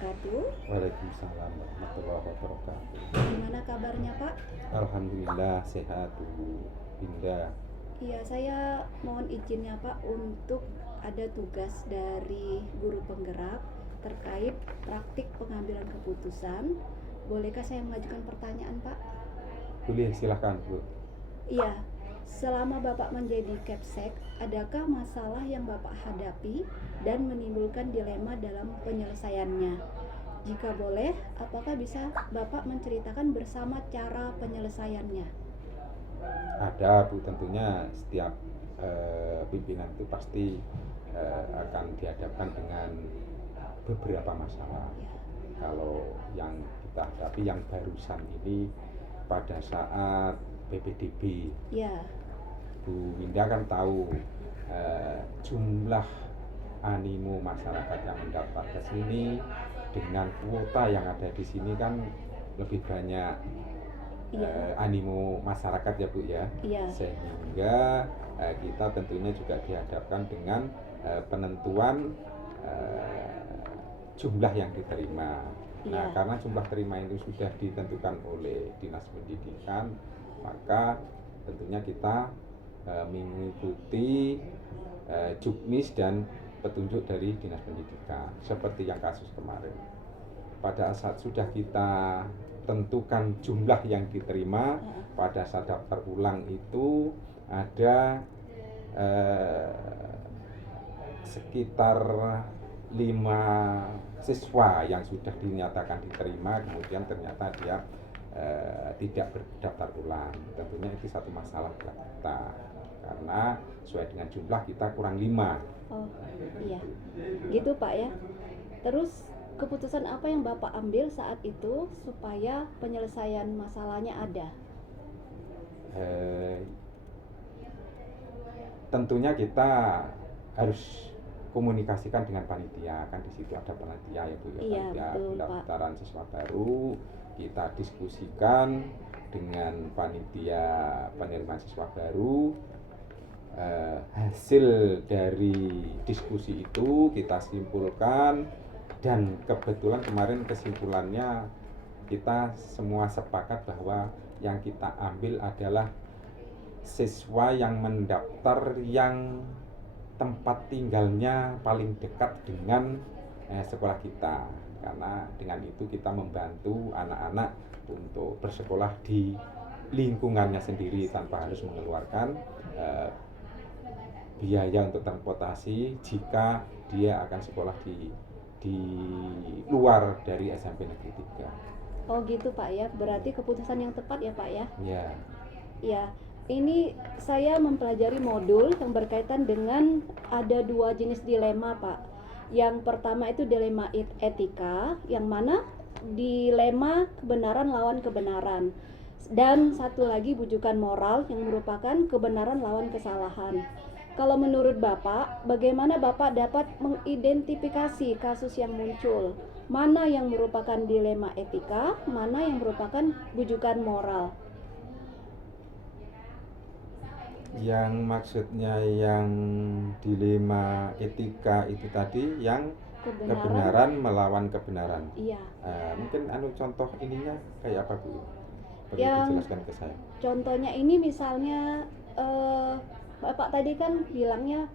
wabarakatuh. Waalaikumsalam warahmatullahi wabarakatuh. Gimana kabarnya Pak? Alhamdulillah sehat Bu Indah. Iya, saya mohon izinnya Pak untuk ada tugas dari guru penggerak terkait praktik pengambilan keputusan. Bolehkah saya mengajukan pertanyaan Pak? Boleh, silahkan Bu. Iya, selama Bapak menjadi Kepsek, adakah masalah yang Bapak hadapi dan menimbulkan dilema dalam penyelesaiannya? Jika boleh, apakah bisa Bapak menceritakan bersama cara penyelesaiannya? Ada Bu, tentunya setiap pimpinan itu pasti akan dihadapkan dengan beberapa masalah. Kalau yang kita hadapi yang barusan ini pada saat PPDB, Ya, Bu Winda kan tahu jumlah animo masyarakat yang mendaftar ke sini dengan kuota yang ada di sini kan lebih banyak iya, animo masyarakat ya Bu ya. iya, Sehingga kita tentunya juga dihadapkan dengan penentuan jumlah yang diterima. Nah, iya, karena jumlah terima itu sudah ditentukan oleh Dinas Pendidikan, maka tentunya kita mengikuti juknis dan petunjuk dari Dinas Pendidikan seperti yang kasus kemarin. Pada saat sudah kita tentukan jumlah yang diterima, pada saat daftar ulang itu ada sekitar 5 siswa yang sudah dinyatakan diterima, kemudian ternyata dia tidak berdaftar ulang. Tentunya itu satu masalah buat kita, karena sesuai dengan jumlah kita kurang 5. oh iya, gitu Pak ya. Terus keputusan apa yang Bapak ambil saat itu supaya penyelesaian masalahnya ada? Tentunya kita harus komunikasikan dengan panitia, kan di situ ada panitia ya Bu ya, Iya, panitia betul, Pak. pendaftaran siswa baru. Kita diskusikan dengan panitia penerimaan siswa baru. Hasil dari diskusi itu kita simpulkan, dan kebetulan kemarin kesimpulannya kita semua sepakat bahwa yang kita ambil adalah siswa yang mendaftar yang tempat tinggalnya paling dekat dengan sekolah kita, karena dengan itu kita membantu anak-anak untuk bersekolah di lingkungannya sendiri tanpa harus mengeluarkan biaya untuk transportasi jika dia akan sekolah di luar dari SMP Negeri 3. Oh gitu Pak ya, berarti keputusan yang tepat ya Pak ya. Ya, Ya, ini saya mempelajari modul yang berkaitan dengan ada 2 jenis dilema Pak. Yang pertama itu dilema etika, yang mana dilema kebenaran lawan kebenaran. Dan satu lagi bujukan moral yang merupakan kebenaran lawan kesalahan. Kalau menurut Bapak, bagaimana Bapak dapat mengidentifikasi kasus yang muncul? Mana yang merupakan dilema etika, mana yang merupakan bujukan moral? yang maksudnya yang dilema etika itu tadi yang kebenaran melawan kebenaran. Iya. Mungkin contoh ininya kayak apa Bu? Perlu Yang dijelaskan ke saya. contohnya ini misalnya Bapak tadi kan bilangnya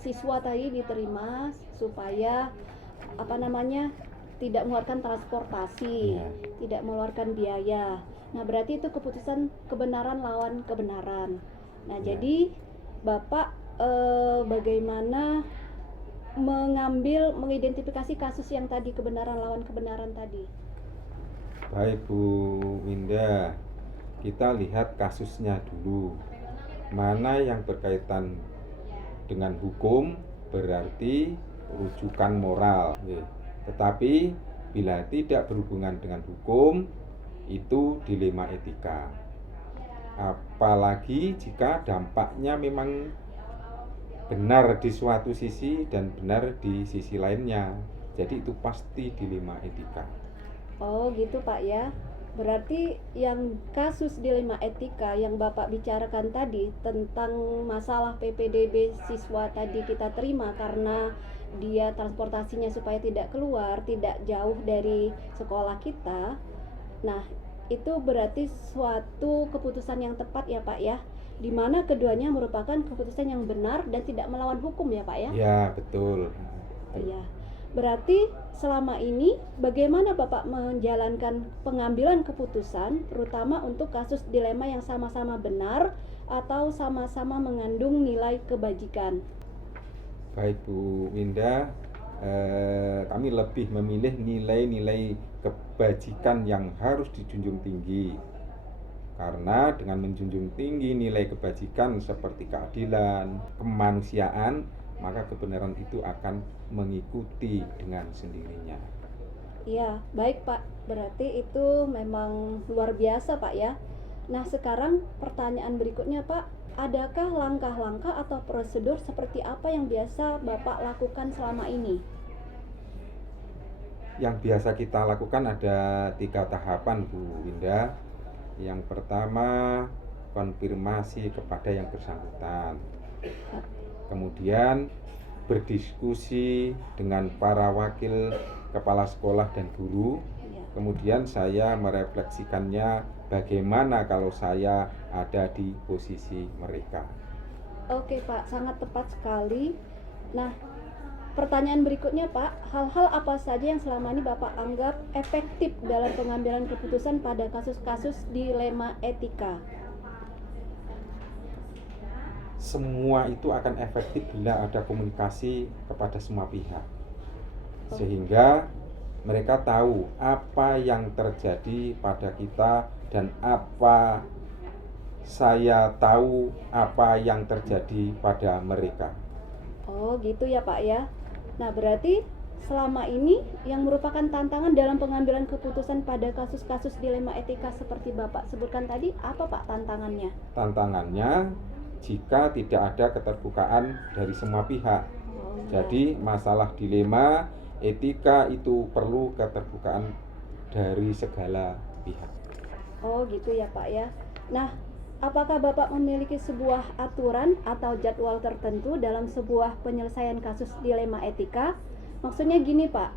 siswa tadi diterima supaya tidak mengeluarkan transportasi, Ya. tidak mengeluarkan biaya. Nah, berarti itu keputusan kebenaran lawan kebenaran. Nah, Ya. jadi Bapak bagaimana mengidentifikasi kasus yang tadi kebenaran lawan kebenaran tadi? Baik Bu Winda, kita lihat kasusnya dulu. Mana yang berkaitan dengan hukum berarti rujukan moral. Tetapi bila tidak berhubungan dengan hukum, itu dilema etika. Apalagi jika dampaknya memang benar di suatu sisi dan benar di sisi lainnya. Jadi itu pasti dilema etika. Oh gitu Pak ya. Berarti yang kasus dilema etika yang Bapak bicarakan tadi tentang masalah PPDB siswa tadi kita terima karena dia transportasinya supaya tidak keluar, tidak jauh dari sekolah kita. Nah, itu berarti suatu keputusan yang tepat ya Pak ya, di mana keduanya merupakan keputusan yang benar dan tidak melawan hukum ya Pak ya. Ya, betul. Iya. Berarti selama ini bagaimana Bapak menjalankan pengambilan keputusan, terutama untuk kasus dilema yang sama-sama benar atau sama-sama mengandung nilai kebajikan? Baik Bu Winda, kami lebih memilih nilai-nilai kebajikan yang harus dijunjung tinggi. Karena dengan menjunjung tinggi nilai kebajikan seperti keadilan, kemanusiaan, maka kebenaran itu akan mengikuti dengan sendirinya. Iya, baik Pak. Berarti itu memang luar biasa Pak ya. Nah, sekarang pertanyaan berikutnya Pak, adakah langkah-langkah atau prosedur seperti apa yang biasa Bapak lakukan selama ini? Yang biasa kita lakukan ada 3 tahapan Bu Winda. Yang pertama, konfirmasi kepada yang bersangkutan. Kemudian berdiskusi dengan para wakil kepala sekolah dan guru. Iya. Kemudian saya merefleksikannya bagaimana kalau saya ada di posisi mereka. Oke Pak, sangat tepat sekali. Nah, pertanyaan berikutnya Pak, hal-hal apa saja yang selama ini Bapak anggap efektif dalam pengambilan keputusan pada kasus-kasus dilema etika? Semua itu akan efektif bila ada komunikasi kepada semua pihak, sehingga mereka tahu apa yang terjadi pada kita dan apa saya tahu apa yang terjadi pada mereka. Oh gitu ya Pak ya. Nah berarti selama ini yang merupakan tantangan dalam pengambilan keputusan pada kasus-kasus dilema etika seperti Bapak sebutkan tadi, apa Pak tantangannya? Tantangannya jika tidak ada keterbukaan dari semua pihak. Oh, iya. Jadi masalah dilema etika itu perlu keterbukaan dari segala pihak. Oh gitu ya Pak ya. Nah, apakah Bapak memiliki sebuah aturan atau jadwal tertentu dalam sebuah penyelesaian kasus dilema etika? Maksudnya gini Pak,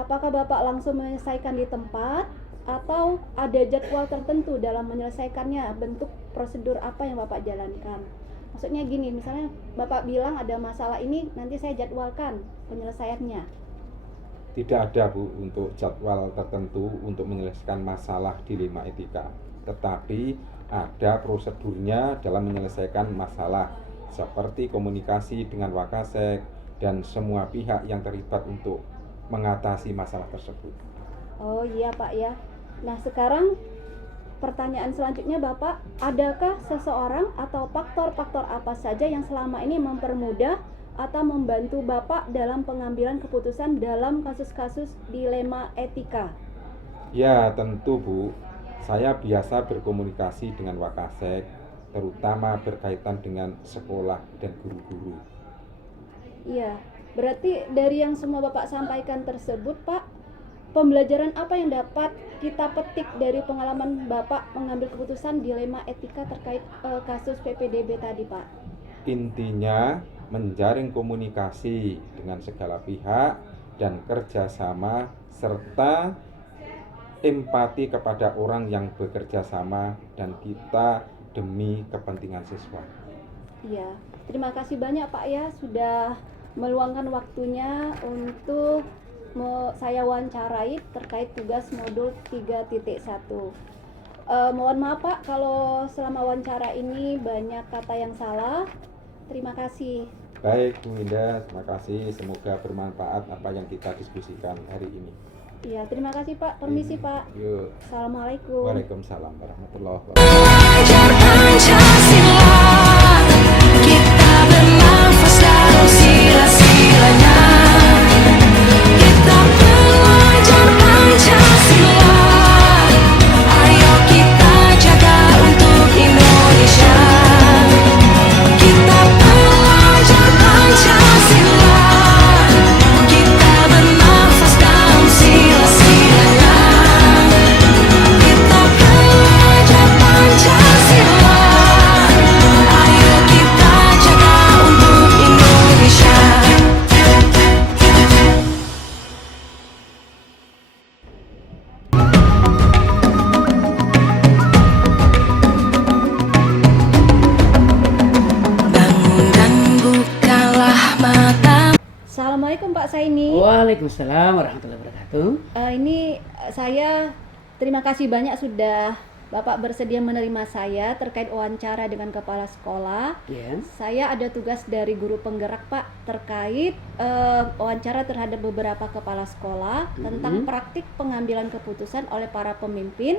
apakah Bapak langsung menyelesaikan di tempat atau ada jadwal tertentu dalam menyelesaikannya, bentuk prosedur apa yang Bapak jalankan? Maksudnya gini, misalnya Bapak bilang ada masalah ini, nanti saya jadwalkan penyelesaiannya. Tidak ada Bu untuk jadwal tertentu untuk menyelesaikan masalah dilema etika, tetapi ada prosedurnya dalam menyelesaikan masalah seperti komunikasi dengan Wakasek dan semua pihak yang terlibat untuk mengatasi masalah tersebut. Oh iya Pak ya. Nah sekarang pertanyaan selanjutnya Bapak, adakah seseorang atau faktor-faktor apa saja yang selama ini mempermudah atau membantu Bapak dalam pengambilan keputusan dalam kasus-kasus dilema etika? Ya tentu Bu, saya biasa berkomunikasi dengan Wakasek, terutama berkaitan dengan sekolah dan guru-guru. Iya, berarti dari yang semua Bapak sampaikan tersebut Pak, pembelajaran apa yang dapat kita petik dari pengalaman Bapak mengambil keputusan dilema etika terkait kasus PPDB tadi Pak? Intinya menjaring komunikasi dengan segala pihak dan kerjasama serta empati kepada orang yang bekerja sama dan kita demi kepentingan siswa. Iya, terima kasih banyak Pak ya sudah meluangkan waktunya untuk saya wawancarai terkait tugas modul 3.1. Mohon maaf Pak kalau selama wawancara ini banyak kata yang salah. Terima kasih. Baik Bu Indah, terima kasih. Semoga bermanfaat apa yang kita diskusikan hari ini. Iya, terima kasih Pak. Permisi Pak. Yuk. Assalamualaikum. Waalaikumsalam warahmatullahi wabarakatuh. Belajar Pancasila, kita bernafas dalam sila-silanya. Kita belajar Pancasila, ayo kita jaga untuk Indonesia. Kita belajar Pancasila, kita bernafas dalam sila-silanya. Kita belajar Pancasila. Waalaikumsalam warahmatullahi wabarakatuh. Ini saya terima kasih banyak sudah Bapak bersedia menerima saya terkait wawancara dengan kepala sekolah. Ya. Saya ada tugas dari guru penggerak Pak terkait wawancara terhadap beberapa kepala sekolah tentang praktik pengambilan keputusan oleh para pemimpin.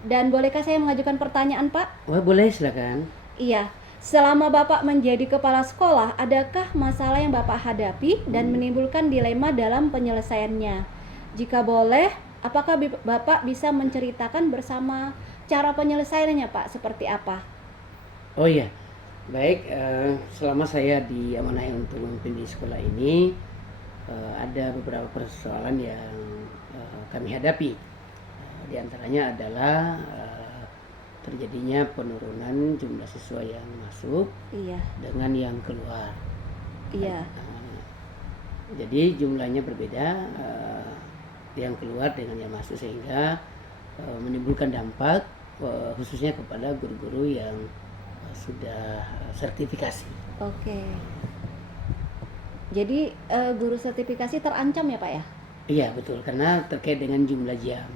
Dan bolehkah saya mengajukan pertanyaan Pak? Wah, boleh, silakan. Iya, selama Bapak menjadi kepala sekolah, adakah masalah yang Bapak hadapi dan menimbulkan dilema dalam penyelesaiannya? Jika boleh, apakah Bapak bisa menceritakan bersama cara penyelesaiannya Pak seperti apa? Oh iya, baik. Selama saya diamanahi untuk memimpin di sekolah ini, ada beberapa persoalan yang kami hadapi. Di antaranya adalah terjadinya penurunan jumlah siswa yang masuk Iya, dengan yang keluar. iya, Jadi jumlahnya berbeda, yang keluar dengan yang masuk, sehingga menimbulkan dampak khususnya kepada guru-guru yang sudah sertifikasi. oke. Jadi guru sertifikasi terancam ya Pak ya? Iya betul, karena terkait dengan jumlah jam.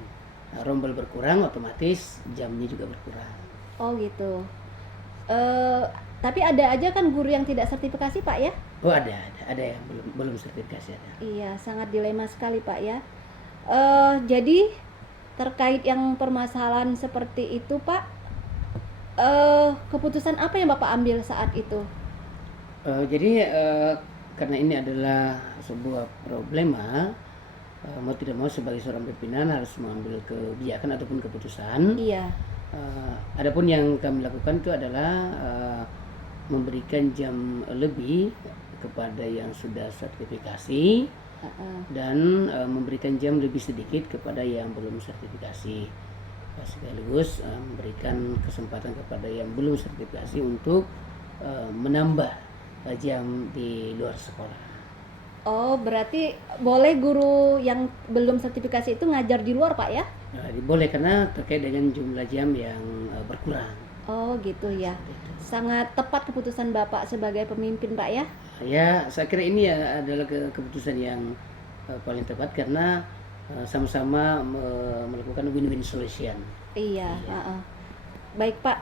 Rombel berkurang, otomatis jamnya juga berkurang. Oh gitu. Tapi ada aja kan guru yang tidak sertifikasi Pak ya? Oh ada yang belum sertifikasi ada. Iya, sangat dilema sekali Pak ya. Jadi terkait yang permasalahan seperti itu Pak, keputusan apa yang Bapak ambil saat itu? Jadi karena ini adalah sebuah problema, mau tidak mau sebagai seorang pimpinan harus mengambil kebijakan ataupun keputusan. Iya, Adapun yang kami lakukan itu adalah memberikan jam lebih kepada yang sudah sertifikasi dan memberikan jam lebih sedikit kepada yang belum sertifikasi. Sekaligus memberikan kesempatan kepada yang belum sertifikasi untuk menambah jam di luar sekolah. Oh, berarti boleh guru yang belum sertifikasi itu ngajar di luar Pak ya? Boleh, karena terkait dengan jumlah jam yang berkurang. Oh gitu ya. Sangat tepat keputusan Bapak sebagai pemimpin Pak ya? Ya, saya kira ini adalah keputusan yang paling tepat, karena sama-sama melakukan win-win solution. Iya. Baik Pak,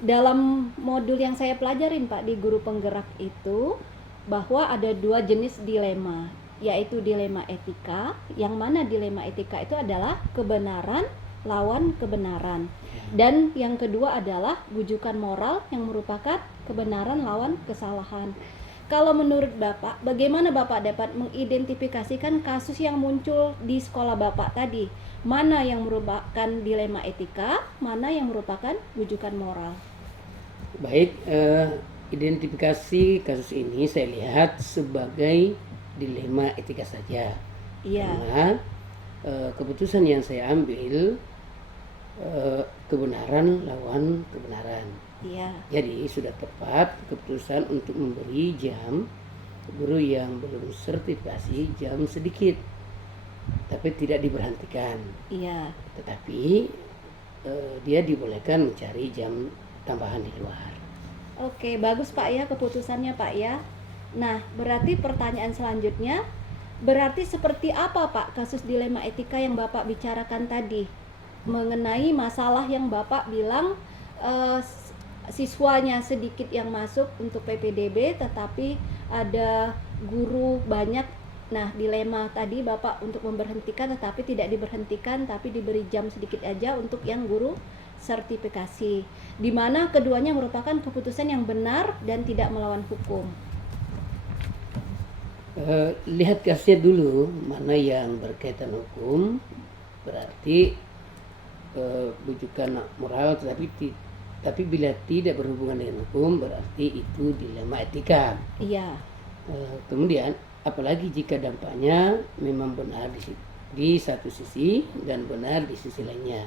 dalam modul yang saya pelajarin Pak di guru penggerak itu, bahwa ada dua jenis dilema, yaitu dilema etika, yang mana dilema etika itu adalah kebenaran lawan kebenaran, dan yang kedua adalah bujukan moral yang merupakan kebenaran lawan kesalahan. Kalau menurut Bapak, bagaimana Bapak dapat mengidentifikasikan kasus yang muncul di sekolah Bapak tadi? Mana yang merupakan dilema etika, mana yang merupakan bujukan moral? Baik, identifikasi kasus ini saya lihat sebagai dilema etika saja. Iya. Karena keputusan yang saya ambil kebenaran lawan kebenaran. Iya. Jadi sudah tepat keputusan untuk memberi jam guru yang belum sertifikasi jam sedikit, tapi tidak diberhentikan. Iya. Tetapi dia dibolehkan mencari jam tambahan di luar. Oke, bagus Pak ya keputusannya Pak ya. Nah, berarti pertanyaan selanjutnya, berarti seperti apa Pak kasus dilema etika yang Bapak bicarakan tadi? Mengenai masalah yang Bapak bilang siswanya sedikit yang masuk untuk PPDB, tetapi ada guru banyak. Nah, dilema tadi Bapak untuk memberhentikan tetapi tidak diberhentikan, tapi diberi jam sedikit aja untuk yang guru sertifikasi, di mana keduanya merupakan keputusan yang benar dan tidak melawan hukum. Lihat kasusnya dulu, mana yang berkaitan hukum, berarti bujukan moral, tapi bila tidak berhubungan dengan hukum, berarti itu dilema etika. Iya. Kemudian apalagi jika dampaknya memang benar di satu sisi dan benar di sisi lainnya,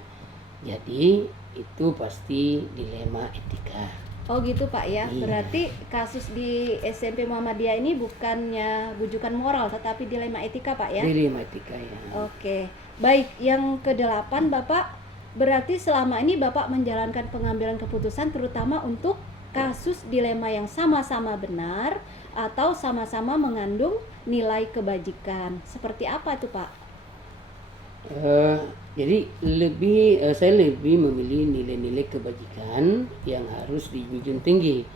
jadi itu pasti dilema etika. Oh gitu Pak ya. Iya. Berarti kasus di SMP Muhammadiyah ini bukannya bujukan moral tetapi dilema etika Pak ya? Dilema etika ya. Oke. Baik, yang ke-8 Bapak, berarti selama ini Bapak menjalankan pengambilan keputusan terutama untuk kasus dilema yang sama-sama benar atau sama-sama mengandung nilai kebajikan. Seperti apa itu Pak? Jadi saya lebih memilih nilai-nilai kebajikan yang harus dijunjung tinggi,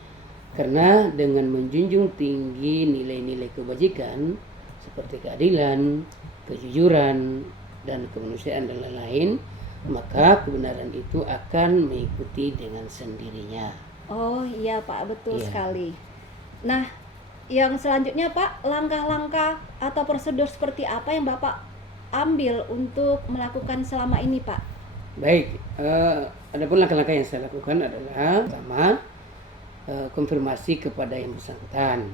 karena dengan menjunjung tinggi nilai-nilai kebajikan seperti keadilan, kejujuran, dan kemanusiaan dan lain-lain, maka kebenaran itu akan mengikuti dengan sendirinya. Oh iya Pak, betul Iya. sekali. Nah, yang selanjutnya Pak, langkah-langkah atau prosedur seperti apa yang Bapak ambil untuk melakukan selama ini Pak? Baik, adapun langkah-langkah yang saya lakukan adalah pertama, konfirmasi kepada yang bersangkutan.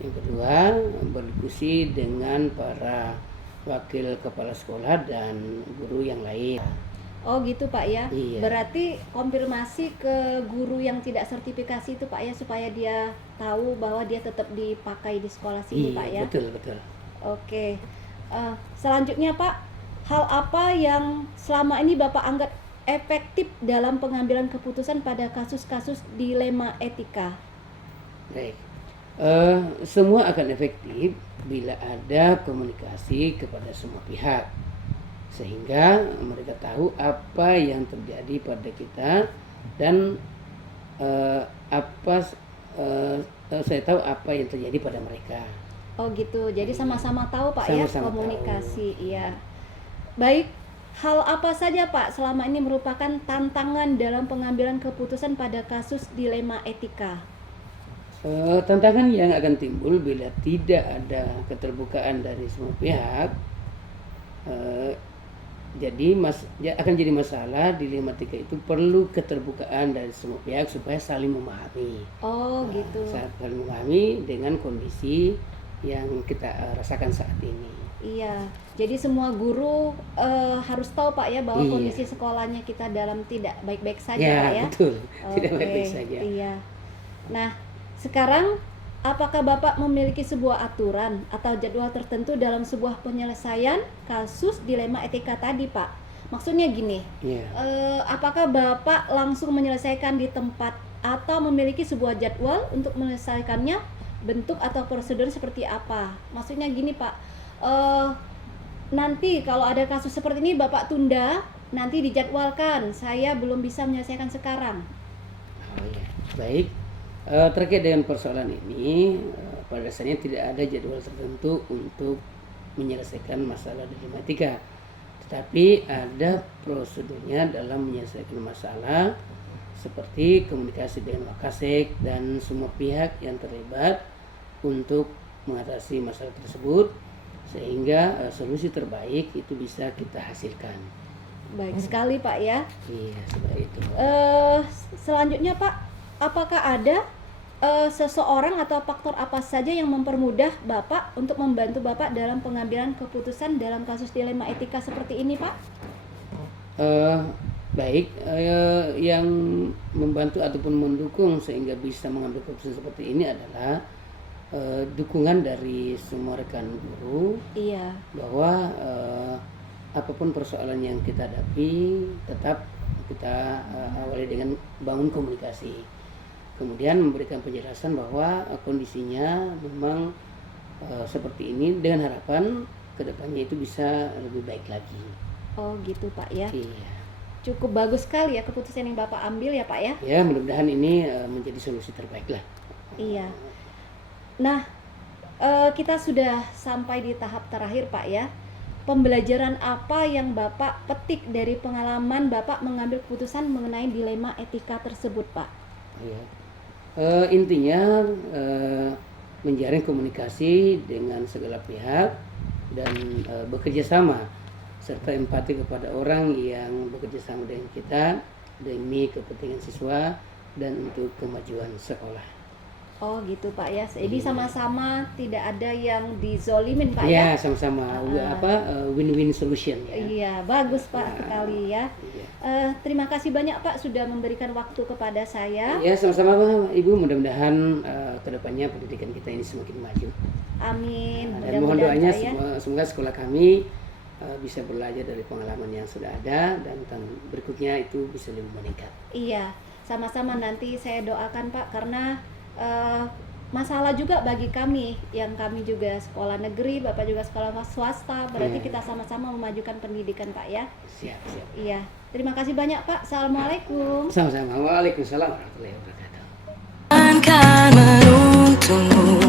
Yang kedua, berdiskusi dengan para wakil kepala sekolah dan guru yang lain. Oh gitu Pak ya. Iya. Berarti konfirmasi ke guru yang tidak sertifikasi itu Pak ya, supaya dia tahu bahwa dia tetap dipakai di sekolah sini Iya, Pak ya. betul. Oke. Selanjutnya Pak, hal apa yang selama ini Bapak anggap efektif dalam pengambilan keputusan pada kasus-kasus dilema etika? Baik. Semua akan efektif bila ada komunikasi kepada semua pihak, sehingga mereka tahu apa yang terjadi pada kita dan saya tahu apa yang terjadi pada mereka. Oh gitu. Jadi sama-sama tahu Pak ya, Sama-sama komunikasi. Iya. Baik. Hal apa saja Pak selama ini merupakan tantangan dalam pengambilan keputusan pada kasus dilema etika? Tantangan yang akan timbul bila tidak ada keterbukaan dari semua pihak, akan jadi masalah. Dilematika itu perlu keterbukaan dari semua pihak supaya saling memahami. Oh gitu. Saling memahami dengan kondisi yang kita rasakan saat ini. Iya. Jadi semua guru harus tahu Pak ya bahwa Iya. kondisi sekolahnya kita dalam tidak baik-baik saja Ya, Pak ya. betul. Tidak Oke, baik-baik saja. Iya. Nah, sekarang apakah Bapak memiliki sebuah aturan atau jadwal tertentu dalam sebuah penyelesaian kasus dilema etika tadi, Pak? Maksudnya gini, Iya. apakah Bapak langsung menyelesaikan di tempat atau memiliki sebuah jadwal untuk menyelesaikannya? Bentuk atau prosedur seperti apa? Maksudnya gini, Pak. Nanti kalau ada kasus seperti ini Bapak tunda, nanti dijadwalkan. Saya belum bisa menyelesaikan sekarang. Oh, ya. Baik. Terkait dengan persoalan ini, pada dasarnya tidak ada jadwal tertentu untuk menyelesaikan masalah dilematika, tetapi ada prosedurnya dalam menyelesaikan masalah, seperti komunikasi dengan Wakasek dan semua pihak yang terlibat untuk mengatasi masalah tersebut, sehingga solusi terbaik itu bisa kita hasilkan. Baik sekali Pak ya. Iya, seperti itu. Selanjutnya Pak, apakah ada seseorang atau faktor apa saja yang mempermudah Bapak untuk membantu Bapak dalam pengambilan keputusan dalam kasus dilema etika seperti ini Pak? Baik, yang membantu ataupun mendukung sehingga bisa mengambil keputusan seperti ini adalah dukungan dari semua rekan guru, Iya. bahwa apapun persoalan yang kita hadapi tetap kita awali dengan bangun komunikasi, kemudian memberikan penjelasan bahwa kondisinya memang seperti ini, dengan harapan kedepannya itu bisa lebih baik lagi. Oh gitu Pak ya. Iya. Cukup bagus sekali ya keputusan yang Bapak ambil ya Pak ya. Ya, mudah-mudahan ini menjadi solusi terbaik lah. Iya. Nah, kita sudah sampai di tahap terakhir Pak ya. Pembelajaran apa yang Bapak petik dari pengalaman Bapak mengambil keputusan mengenai dilema etika tersebut Pak? Ya. Intinya menjalin komunikasi dengan segala pihak dan bekerja sama serta empati kepada orang yang bekerja sama dengan kita demi kepentingan siswa dan untuk kemajuan sekolah. Oh gitu Pak ya. Jadi sama-sama tidak ada yang dizolimin Pak Ya, ya. sama-sama win-win solution ya. Iya, bagus Pak sekali ya. Iya. Terima kasih banyak Pak sudah memberikan waktu kepada saya. Ya, sama-sama Ibu, mudah-mudahan kedepannya pendidikan kita ini semakin maju. Amin. Dan mohon doanya Pak ya. semoga sekolah kami bisa belajar dari pengalaman yang sudah ada dan berikutnya itu bisa lebih meningkat. Iya, sama-sama nanti saya doakan Pak, karena masalah juga bagi kami yang kami juga sekolah negeri, Bapak juga sekolah swasta, berarti Iya. kita sama-sama memajukan pendidikan Pak ya. Siap. Iya, terima kasih banyak Pak. Assalamualaikum. Sama-sama. Waalaikumsalam warahmatullahi wabarakatuh. Akan menuntunmu